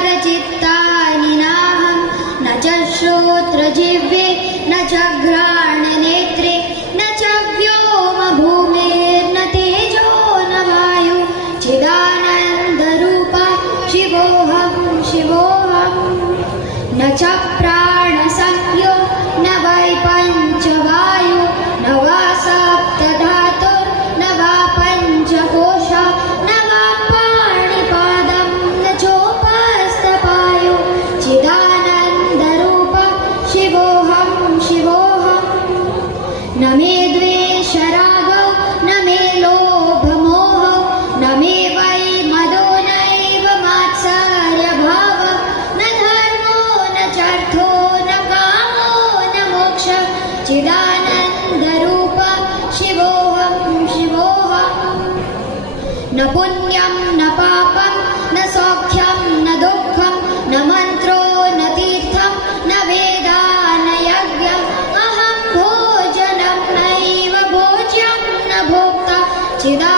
मनोबोध्यहङ्कारचित्तानि नाहं न च श्रोत्रजिह्वे न च घ्राणनेत्रे न च व्योमभूमेर्न तेजो न वायु चिदानन्दरूपा शिवोऽहं शिवोऽहं न च प्राणसंज्ञो न वै पञ्चवायु न वा सप्तधातुर्न वा पञ्चकोशा न वा पाणिपादं न चोपस्थपायु चिदानन्दरूपा शिवोऽहं शिवोऽहं न मे द्वेषरागो न मे लोभमोहो न मे वै मदो नैव मात्सर्यभावः न धर्मो न चार्थो न कामो न मोक्षः चिदानन्दरूपा शिवोऽहं शिवोऽहं न पुण्यं न पापं न सौख्यं न दुःखं न मन्त्रो न तीर्थं न वेदा न यज्ञम् अहं भोजनं नैव भोज्यं न भोक्ता चिदा